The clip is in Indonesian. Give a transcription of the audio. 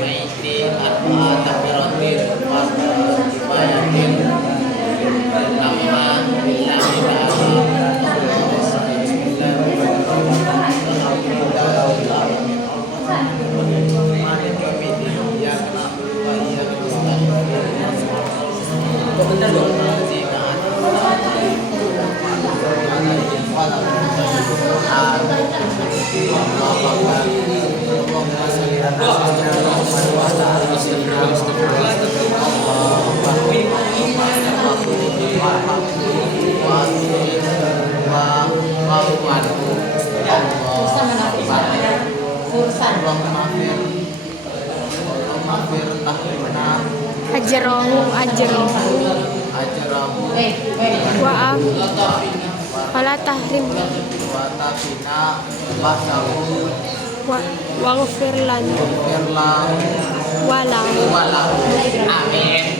Maiti atwa takbiratin warga kifayatin nama billahi ta'ala Ajrahu wa'am wala tahrim waghfir lan walahu. Amin.